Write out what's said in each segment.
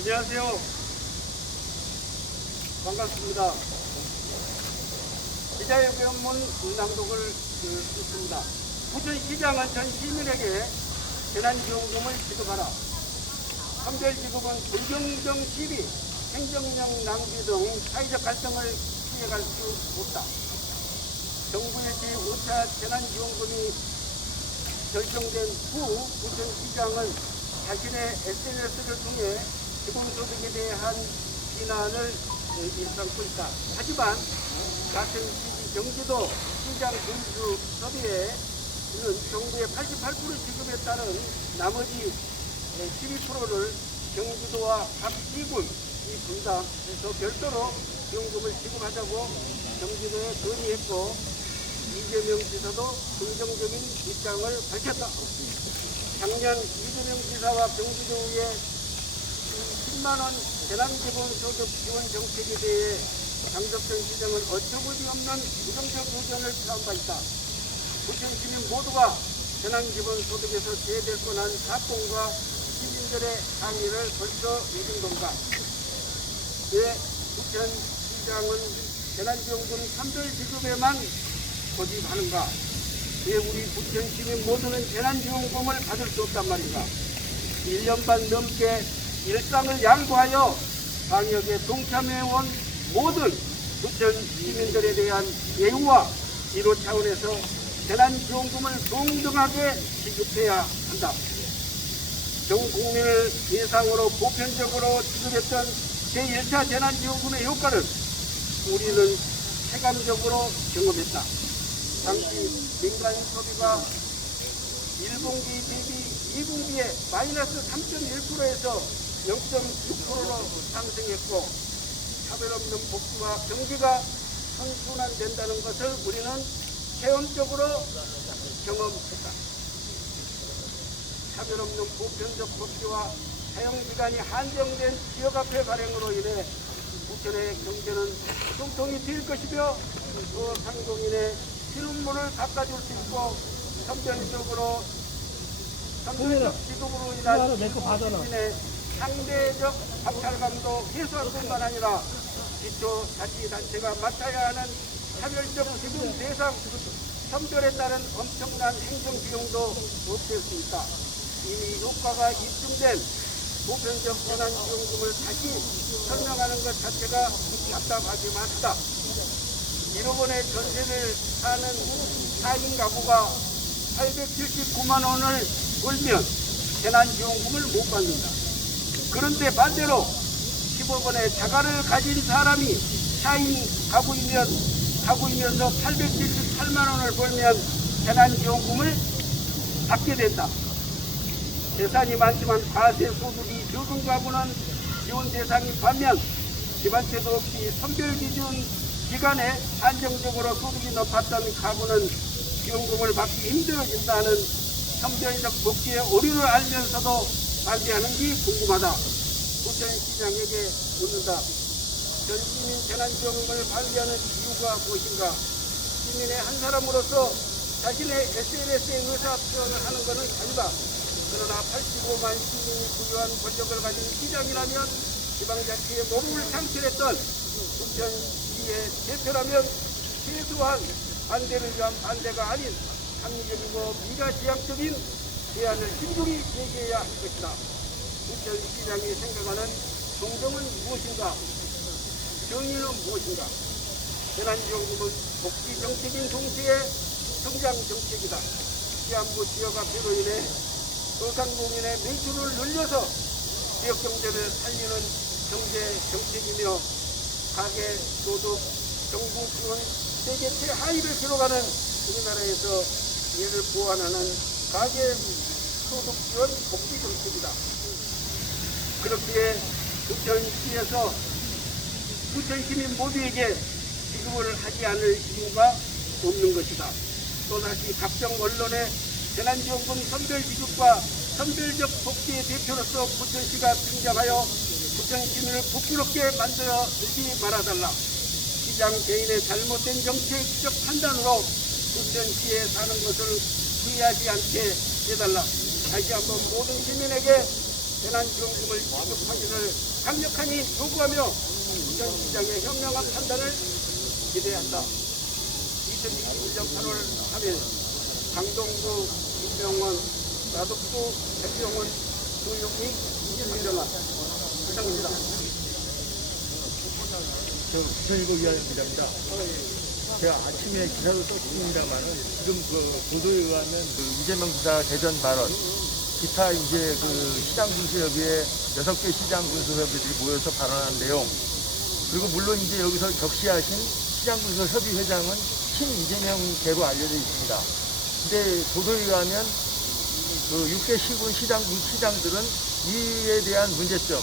안녕하세요. 반갑습니다. 기자회견문 낭독을 듣습니다. 부천시장은 전 시민에게 재난지원금을 지급하라. 선별지급은 불경정 시비, 행정력 낭비 등 사회적 갈등을 피해갈 수 없다. 정부의 제5차 재난지원금이 결정된 후 부천시장은 자신의 SNS를 통해 기본소득에 대한 비난을 일삼고 있다. 하지만 같은 시기 경기도 시장 군수협의회는 정부의 88% 지급에 따른 나머지 12%를 경기도와 각 시군이 분담해서 별도로 지원금을 지급하자고 경기도에 건의했고, 이재명 지사도 긍정적인 입장을 밝혔다. 작년 이재명 지사와 경기도의 10만원 재난기본소득 지원 정책에 대해 장덕천 시장은 어처구니 없는 부정적 의견을 표한 바 있다. 부천시민 모두가 재난기본소득에서 제외될 뻔한 사건과 시민들의 항의를 벌써 읽은 건가? 왜 부천시장은 재난지원금 선별지급에만 고집하는가? 왜 우리 부천시민 모두는 재난지원금을 받을 수 없단 말인가? 1년 반 넘게 일상을 양보하여 방역에 동참해온 모든 부천 시민들에 대한 예우와 지로 차원에서 재난지원금을 동등하게 지급해야 한다. 전 국민을 대상으로 보편적으로 지급했던 제1차 재난지원금의 효과를 우리는 체감적으로 경험했다. 당시 민간 소비가 1분기 대비 2분기에 마이너스 3.1%에서 0.6%로 상승했고, 차별없는 복지와 경기가 선순환된다는 것을 우리는 체험적으로 경험했다. 차별없는 보편적 복지와 사용기간이 한정된 지역화폐 발행으로 인해 부천의 경제는 통통이 트일 것이며, 소상공인의 실업문을 닦아줄 수 있고, 선별적 지급으로 인한 시민의 상대적 박탈감도 해소할 뿐만 아니라 기초자치단체가 맡아야 하는 차별적 지급 대상 선별에 따른 엄청난 행정비용도 없앨 수 있다. 이미 효과가 입증된 보편적 재난지원금을 다시 설명하는 것 자체가 답답하기만 하다. 1억 원의 전세를 사는 4인 가구가 879만 원을 벌면 재난지원금을 못 받는다. 그런데 반대로 10억 원의 자가를 가진 사람이 4인 가구이면서 878만 원을 벌면 재난지원금을 받게 된다. 재산이 많지만 과세 소득이 적은 가구는 지원 대상인 반면, 기반세도 없이 선별기준 기간에 한정적으로 소득이 높았던 가구는 지원금을 받기 힘들어진다는 선별적 복지의 오류를 알면서도 반대하는지 궁금하다. 부천시장에게 묻는다. 전 시민 재난지원금을 반대하는 이유가 무엇인가? 시민의 한 사람으로서 자신의 SNS에 의사표현을 하는 것은 아니다. 그러나 85만 시민이 부유한 권력을 가진 시장이라면, 지방자치의 모범을 창출했던 부천시의 대표라면 최소한 반대를 위한 반대가 아닌 합리적이고 미가지향적인 대안을 신중히 제기해야 할 것이다. 부천시장이 생각하는 공정은 무엇인가? 정의는 무엇인가? 재난지원금은 복지정책인 동시에 성장정책이다. 시한부 지역화폐로 인해 소상공인의 매출을 늘려서 지역경제를 살리는 경제정책이며, 가계소득, 정부 지원 세계 최하위를 기록하는 우리나라에서 이를 보완하는 가계소득 지원 복지정책이다. 그렇기에 부천시에서 부천시민 모두에게 지급을 하지 않을 이유가 없는 것이다. 또다시 각종 언론의 재난지원금 선별지급과 선별적 복지의 대표로서 부천시가 등장하여 부천시민을 부끄럽게 만들어주지 말아달라. 시장 개인의 잘못된 정책적 판단으로 부천시에 사는 것을 후회하지 않게 해달라. 다시 한번 모든 시민에게 재난지원금을 지급하기를 강력하게 요구하며 부천시장의 현명한 판단을 기대한다. 2021년 8월 3일 강동구, 김병원, 나덕구, 백병원, 조용희, 김일영아 이상입니다. 부천일보 위원회 기자입니다. 제가 아침에 기사도 썼습니다만은 지금 그 보도에 의하면 그 이재명 지사 대전 발언, 기타 이제 그 시장군수협의회 6개 시장군수협의들이 모여서 발언한 내용, 그리고 물론 이제 여기서 적시하신 시장군수협의회장은 친이재명계로 알려져 있습니다. 근데 보도에 의하면 그 6개 시군 시장들은 이에 대한 문제점을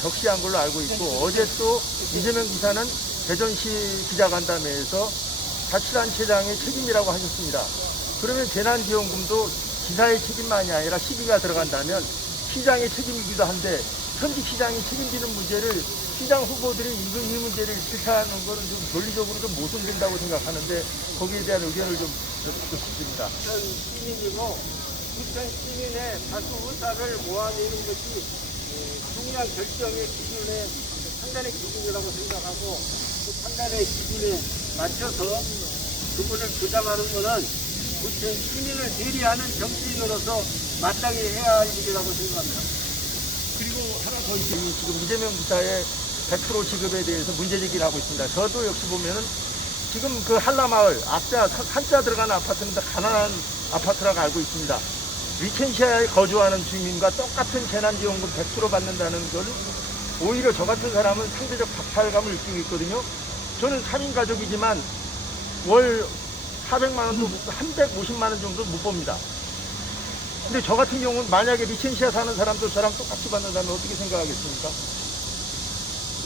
적시한 걸로 알고 있고, 어제 또 이재명 지사는 대전시 기자간담회에서 자치단체장의 책임이라고 하셨습니다. 그러면 재난지원금도 지사의 책임만이 아니라 시비가 들어간다면 시장의 책임이기도 한데, 현직 시장이 책임지는 문제를 시장 후보들이 이 문제를 실패하는 것은 좀 논리적으로 좀 모순된다고 생각하는데, 거기에 대한 의견을 좀 듣고 싶습니다. 부천 시민이고 부천 시민의 다수 의사를 모아내는 것이 중요한 결정의 기준에 판단의 기준이라고 생각하고, 그 판단의 기준에 맞춰서 그분을 부장하는 것은 부천 시민을 대리하는 정치인으로서 마땅히 해야 할 일이라고 생각합니다. 그리고 하나 더 있어요. 지금 이재명 지사의 100% 지급에 대해서 문제제기를 하고 있습니다. 저도 역시 보면은 지금 그 한라마을 한자 들어간 아파트는 더 가난한 아파트라고 알고 있습니다. 위켄시아에 거주하는 주민과 똑같은 재난지원금 100% 받는다는 걸 오히려 저 같은 사람은 상대적 박탈감을 느끼고 있거든요. 저는 3인 가족이지만 월 400만 원도 350만 원 정도 못 봅니다. 근데 저 같은 경우는 만약에 리첸시아 사는 사람도 저랑 똑같이 받는다면 어떻게 생각하겠습니까?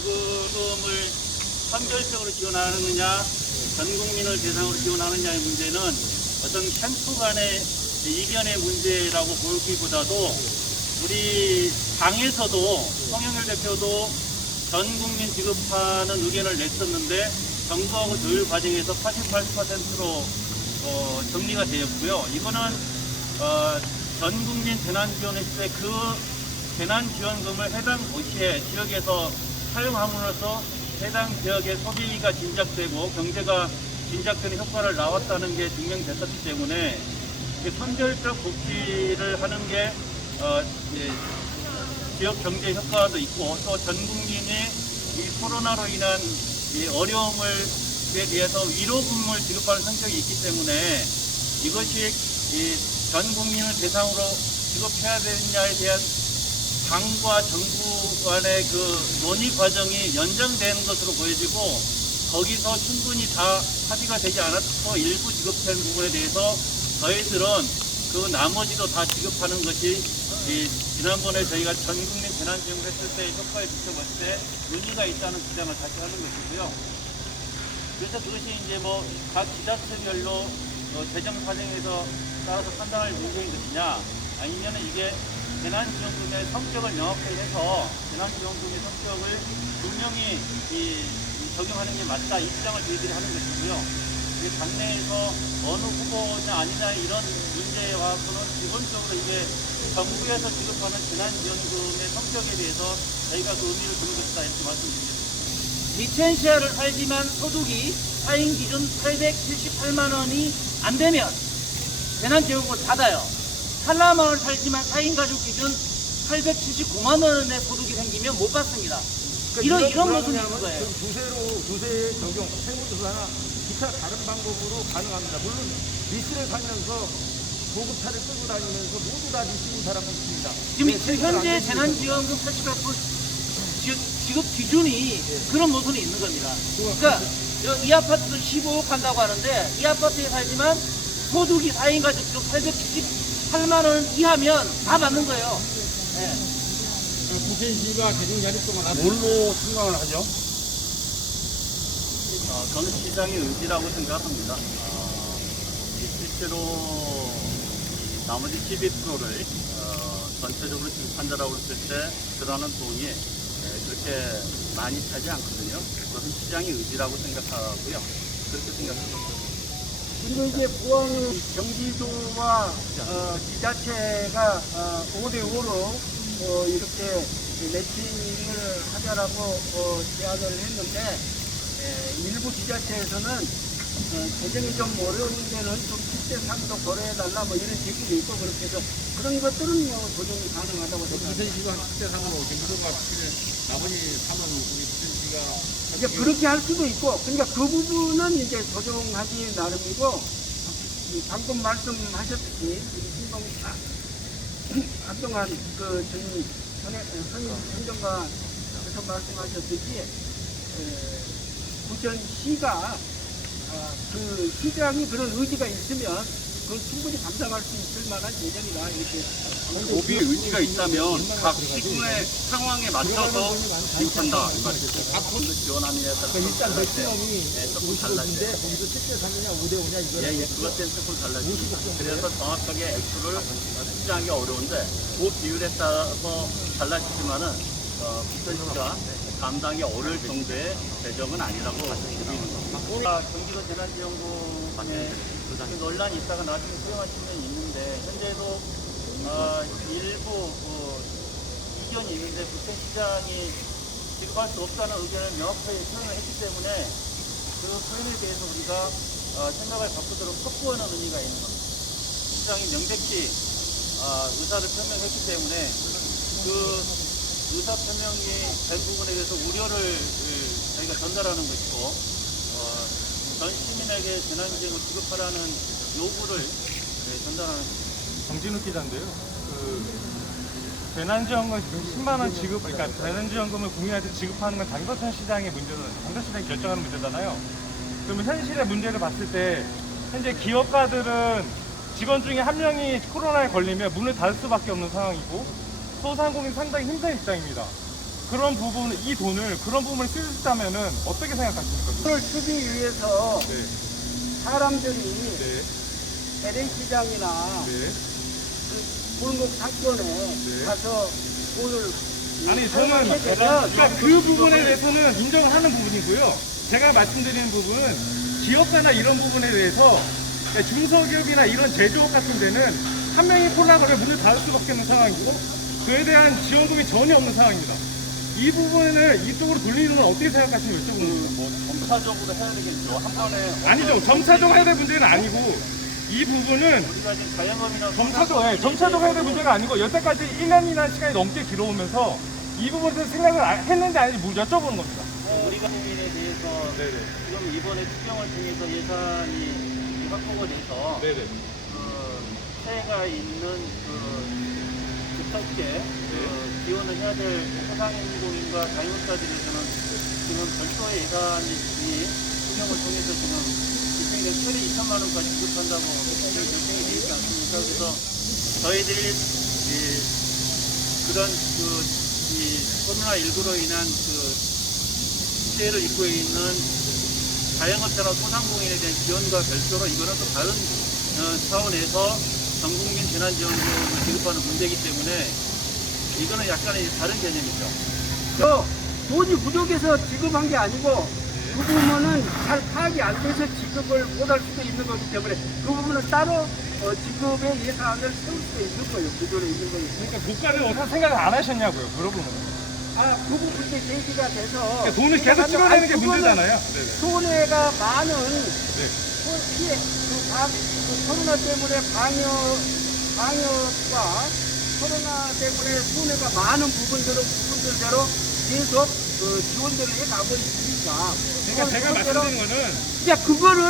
지급을 선별적으로 지원하느냐, 전 국민을 대상으로 지원하느냐의 문제는 어떤 캠프 간의 이견의 문제라고 보기보다도 우리 당에서도 송영길 대표도 전 국민 지급하는 의견을 냈었는데 정부하고 조율 과정에서 88%로 정리가 되었고요. 이거는 전 국민 재난지원했을 때 그 재난지원금을 해당 도시에 지역에서 사용함으로써 해당 지역의 소비가 진작되고 경제가 진작되는 효과를 나왔다는 게 증명됐었기 때문에 선별적 복지를 하는 게 지역 경제 효과도 있고, 또 전 국민이 이 코로나로 인한 이 어려움에 대해서 위로금을 지급하는 성격이 있기 때문에 이것이 전 국민을 대상으로 지급해야 되느냐에 대한 당과 정부 간의 그 논의 과정이 연장되는 것으로 보여지고, 거기서 충분히 다 합의가 되지 않아서 일부 지급된 부분에 대해서 저희들은 그 나머지도 다 지급하는 것이 지난번에 저희가 전 국민 재난지원금 했을 때 효과에 비춰봤을 때 의미가 있다는 주장을 다시 하는 것이고요. 그래서 그것이 이제 뭐 각 지자체별로 재정 사정에서 따라서 판단할 문제인 것이냐, 아니면 이게 재난지원금의 성격을 명확히 해서 재난지원금의 성격을 분명히 적용하는 게 맞다, 이 주장을 저희들이 하는 것이고요. 당내에서 어느 후보냐 아니냐 이런 문제와서는 기본적으로 이게 정부에서 지급하는 재난지원금의 성격에 대해서 저희가 그 의미를 두는 것이다, 이렇게 말씀드리겠습니다. 리첸시아를 살지만 소득이 4인 기준 878만 원이 안 되면 재난지원금을 받아요. 한라마을 살지만 4인 가족 기준 879만 원의 소득이 생기면 못 받습니다. 그러니까 이런 모습이 있는 거예요. 두세 적용, 세무조사 하나 기타 다른 방법으로 가능합니다. 물론 리스를 살면서 보급차를 끌고 다니면서 모두 다 리스인 사람도 있습니다. 지금 현재 재난지원금 88% 지급 기준이 그런 모순이 있는 겁니다. 그러니까 이 아파트도 15억 한다고 하는데 이 아파트에 살지만 소득이 4인 가족 중 878만 원 이하면 다 받는 거예요. 네. 부천시가 대중자립 동안 뭘로 생각을 하죠? 저는 시장의 의지라고 생각합니다. 실제로 나머지 12%를 전체적으로 지급한다라고 했을 때 들어가는 돈이 그렇게 많이 차지 않거든요. 그것은 시장의 의지라고 생각하고요. 그렇게 생각합니다. 그리고 이제 포항은 경기도와 지자체가 5대5로 이렇게 매칭을 하자라고 제안을 했는데 일부 지자체에서는 재정이 좀 어려운 데는 좀 7대 3도 고려해달라 뭐 이런 제기도 있고 그렇게 해서 그런 것들은 뭐 도전이 가능하다고 생각합니다. 부천시가 한 10대 3으로 경기도가 나머지 3은 우리 부천시가 이제 그렇게 할 수도 있고, 그러니까 그 부분은 이제 조정하기 나름이고, 방금 말씀하셨듯이, 한동안 그 저희 선임 행정관께서 말씀하셨듯이, 부천시가 그 시장이 그런 의지가 있으면 그걸 충분히 감당할 수 있을 만한 예정이다 이렇게. 고비의 의지가 있다면 각 시군의 상황에 맞춰서 지급한다 이 말이죠. 각 군도 지원하는 에 따라서 일단 매칭이 조금 달라져요. 거기서 7대 3이냐 5대 5냐 이거 예, 그것은 조금 달라집니다. 그래서 정확하게 액수를 측정하기 어려운데 그 비율에 따라서 달라지지만은 부천시가 감당이 어려울 정도의 재정은 아니라고 보이는 겁니다. 경기도 재난지원금에 논란이 있다가 나중에 수용한 측면이 있는데 현재도 일부 이견이 있는데 부천시장이 지급할 수 없다는 의견을 명확하게 표현을 했기 때문에 그 표현에 대해서 우리가 생각을 바꾸도록 촉구하는 의미가 있는 겁니다. 시장이 명백히 의사를 표명했기 때문에 그 의사 표명이 된 부분에 대해서 우려를 저희가 전달하는 것이고 전 시민에게 재난지원금을 지급하라는 요구를 전달하는 것입니다. 정진욱 기자인데요. 재난지원금 지금 10만 원 지급, 그러니까 재난지원금을 국민한테 지급하는 건 장도천 시장의 문제는 장도시장이 결정하는 문제잖아요. 그러면 현실의 문제를 봤을 때 현재 기업가들은 직원 중에 한 명이 코로나에 걸리면 문을 닫을 수밖에 없는 상황이고 소상공인 상당히 힘든 입장입니다. 그런 부분, 이 돈을 그런 부분을 쓸 수 있다면은 어떻게 생각하십니까? 그걸 쓰기 위해서 네. 사람들이 네. 재래시장이나 네. 그 골목 상권에 가서 돈을 아니 저는 사용하게 되면 그러니까 그 부분에 대해서는 인정을 하는 부분이고요. 제가 말씀드리는 부분은 기업가나 이런 부분에 대해서 중소기업이나 이런 제조업 같은 데는 한 명이 콜라 걸려 문을 닫을 수밖에 없는 상황이고 그에 대한 지원금이 전혀 없는 상황입니다. 이 부분을 이쪽으로 돌리는 건 어떻게 생각하시는지 여쭤보는 뭐 점차적으로 해야 되겠죠. 한 번에 아니죠. 점차적으로 해야 될 문제는 아니고 이 부분은 우리가 지금 자영업이나 점차적으로 해야 될 문제가 아니고 여태까지 1년이나 시간이 넘게 길어오면서 이 부분에 대해서 생각을 했는지 아닌지 여쭤보는 겁니다. 우리가 국민에 대해서 네네. 지금 이번에 추경을 통해서 예산이 확보가 돼서 네네. 세가 있는 집합계 지원을 해야 될 소상인공인과 자영업자들에서는 지금 별도의 예산이 추경을 통해서 지금 집행된 최대 2천만 원까지 지급한다고 결정이 되어 있지 않습니까? 그래서 저희들이 그런 이 코로나19로 인한 피해를 입고 있는 자영업자나 소상공인에 대한 지원과 별도로 이거는 또 다른 차원에서 전국민 재난지원금을 지급하는 문제이기 때문에 이거는 약간의 다른 개념이죠. 돈이 부족해서 지급한 게 아니고 그 부분은 잘 파악이 안 돼서 지급을 못할 수도 있는 거기 때문에 그 부분은 따로 지급의 예산을 세울 수도 있는 거예요. 기존에 있는 거예요. 그러니까 고가를 어떻게 생각을 안 하셨냐고요. 물어보는 그 부분이 제기가 돼서 그러니까 돈을 계속 찍어내는 게 문제잖아요. 네네. 손해가 많은 네. 피해, 코로나 때문에 방역과 코로나 때문에 손해가 많은 부분들대로 계속 지원들을 해가고 있으니까. 그러니까 제가 말씀드린 거는 이제 그거를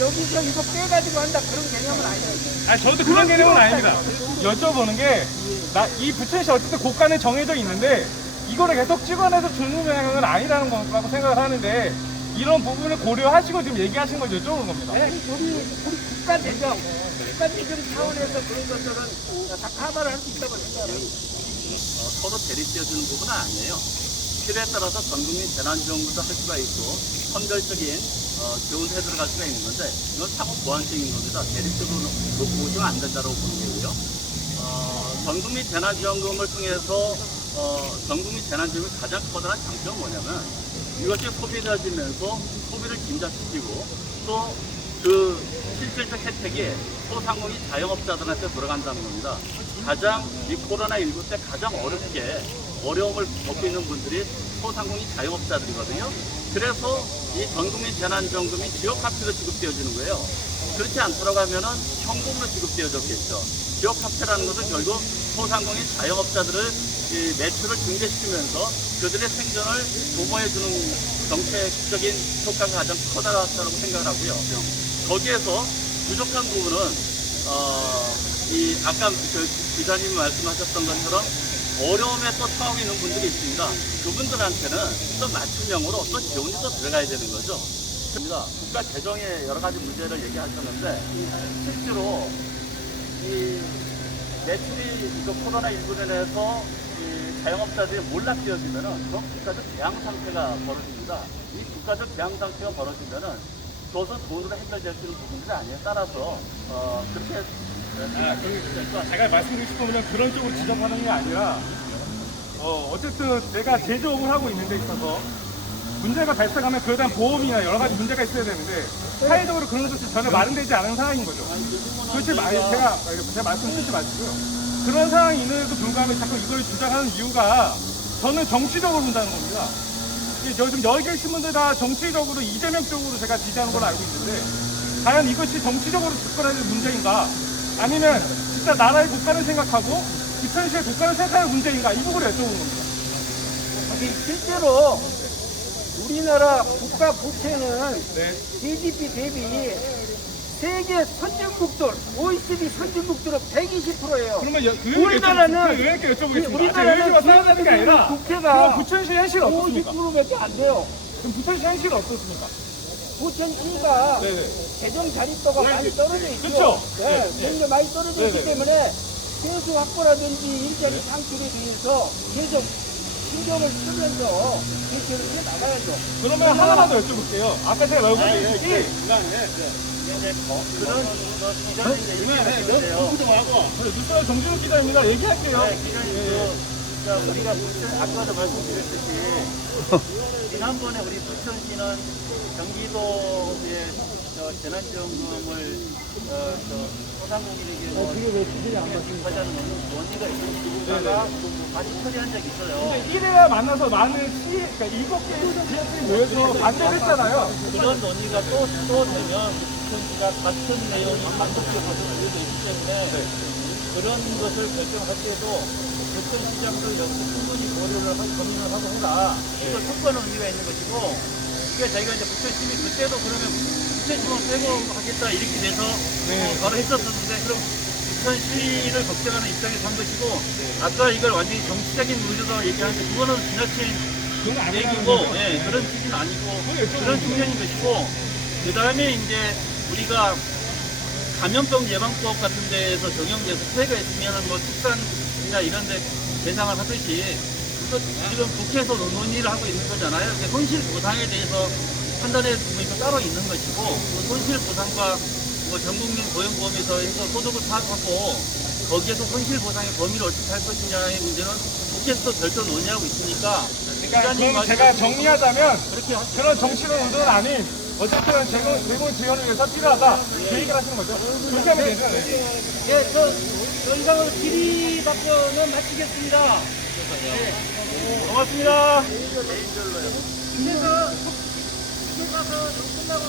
여기서 이거 빼가지고 한다 그런 개념은 아니에요. 저도 그런 개념은 아닙니다. 여쭤보는 게 이 부천시 어쨌든 고가는 정해져 있는데 이거를 계속 찍어내서 주는 방향은 아니라는 거라고 생각을 하는데 이런 부분을 고려하시고 지금 얘기하신 걸 여쭤보는 겁니다. 우리 국가재정 차원에서 그런 것들은 다 카바를 할 수 있다고 생각합니다. 서로 대립지어주는 부분은 아니에요. 필요에 따라서 전국민 재난지원금도 할 수가 있고 선별적인 지원 제도를 갈 수가 있는 건데 이건 상호 보완적인 겁니다. 대립적으로 놓고 보시면 안 된다고 보는 거고요. 전국민 재난지원금을 통해서 전국민 재난지원금의 가장 커다란 장점은 뭐냐면 이것이 소비되어지면서 소비를 진작시키고 또 그 실질적 혜택이 소상공인 자영업자들한테 돌아간다는 겁니다. 가장 이 코로나19 때 가장 어려움을 겪고 있는 분들이 소상공인 자영업자들이거든요. 그래서 이 전국민 재난지원금이 지역화폐로 지급되어지는 거예요. 그렇지 않도록 하면은 현금으로 지급되어졌겠죠. 지역화폐라는 것은 결국 소상공인 자영업자들의 이 매출을 증대시키면서 그들의 생존을 도모해주는 정책적인 효과가 가장 커다랗다고 생각을 하고요. 거기에서 부족한 부분은 이 아까 기자님이 말씀하셨던 것처럼 어려움에 또 처하고 있는 분들이 있습니다. 그분들한테는 또 맞춤형으로 또 지원이 또 들어가야 되는 거죠. 국가 재정의 여러 가지 문제를 얘기하셨는데 실제로 이 매출이 코로나19로 인해서 이 자영업자들이 몰락되어지면은 그건 국가적 재앙 상태가 벌어집니다. 이 국가적 재앙 상태가 벌어지면은 그것은 돈으로 해결될 수 있는 부분들이 아니에요. 따라서 그렇게 제가 말씀드리고 싶은 건 그런 쪽으로 지적하는 게 아니라 어쨌든 내가 제조업을 하고 있는 데 있어서 문제가 발생하면 그에 대한 보험이나 여러 가지 문제가 있어야 되는데 사회적으로 그런 것이 전혀 마련되지 않은 상황인 거죠. 그렇지 제가 말씀 드리지 마시고요. 그런 상황이 있는데도 불구하고 자꾸 이걸 주장하는 이유가 저는 정치적으로 본다는 겁니다. 지금 여기 계신 분들 다 정치적으로 이재명 쪽으로 제가 지지하는 걸로 알고 있는데 과연 이것이 정치적으로 접근해야 될 문제인가 아니면 진짜 나라의 국가를 생각하고 부천시의 국가를 생각하는 문제인가 이 부분을 여쭤보는 겁니다. 실제로 우리나라 국가 부채는 네. GDP 대비 세계 선진국들, OECD 선진국들은 120%예요. 그러면 우리나라는 왜 이렇게 여쭤보겠습니다. 우리나라는 싸우는 게 아니라 국채가 그럼 부천시 현실 어떻습니까? 50%밖에 안 돼요. 그럼 부천시 현실 어떻습니까? 부천시가 네네. 재정 자립도가 많이 떨어져 있죠. 그렇죠. 네, 굉장히 많이 떨어져 있기 네네. 때문에 세수 확보라든지 일자리 창출에 대해서 계속 신경을 쓰면서 대책을 해 나가야죠. 그러면 하나만 더 여쭤볼게요. 아까 제가 말씀드렸듯이 그런 기자님 얘기하시는데요. 뉴스 정진욱 기자입니다. 얘기할게요. 네, 기자님 우리가 아까도 말씀드렸듯이 지난번에 우리 부천시는 경기도의 재난지원금을 소상공인에게 하자는 논의가 있었다가 다시 처리한 적이 있어요. 근데 1회에 만나서 많은 그러니까 7개 지역들이 모여서 반대를 했잖아요. 그런 논의가 또 되면 부천시가 같은 내용이 반복적으로 되고 있기 때문에 그런 것을 결정할 때도 부천시장도 역시 충분히 고민을 하고 해라. 이걸 촉구하는 의미가 있는 것이고, 그러니까 저희가 이제 부천시민 그때도 그러면 부천시만 빼고 하겠다 이렇게 돼서 바로 했었었는데, 그럼 부천시를 걱정하는 입장에서 한 것이고, 아까 이걸 완전히 정치적인 문제로 얘기하는데 그거는 지나친 얘기고, 그런 취지는 아니고 그런 측면인 것이고, 그 다음에 이제 우리가 감염병 예방법 같은 데에서 적용돼서 폐해가 있으면 뭐 축산이나 이런 데 대상을 하듯이 또 지금 국회에서 논의를 하고 있는 거잖아요. 손실 보상에 대해서 판단의 부분이 따로 있는 것이고, 그 손실 보상과 뭐 전국민 고용보험에서 해서 소득을 파악하고 거기에서 손실 보상의 범위를 어떻게 할 것이냐의 문제는 국회에서도 별도 논의하고 있으니까. 그러니까 그럼 제가 정리하자면 그렇게 그런 정치적 의도는 아닌 어쨌든 제공 지원을 위해서 필요하다 그 얘기를 하시는 거죠? 그렇게 하면 되죠? 예, 저 이상으로 질의 답변은 마치겠습니다. 고맙습니다. 그래서 가서 끝나고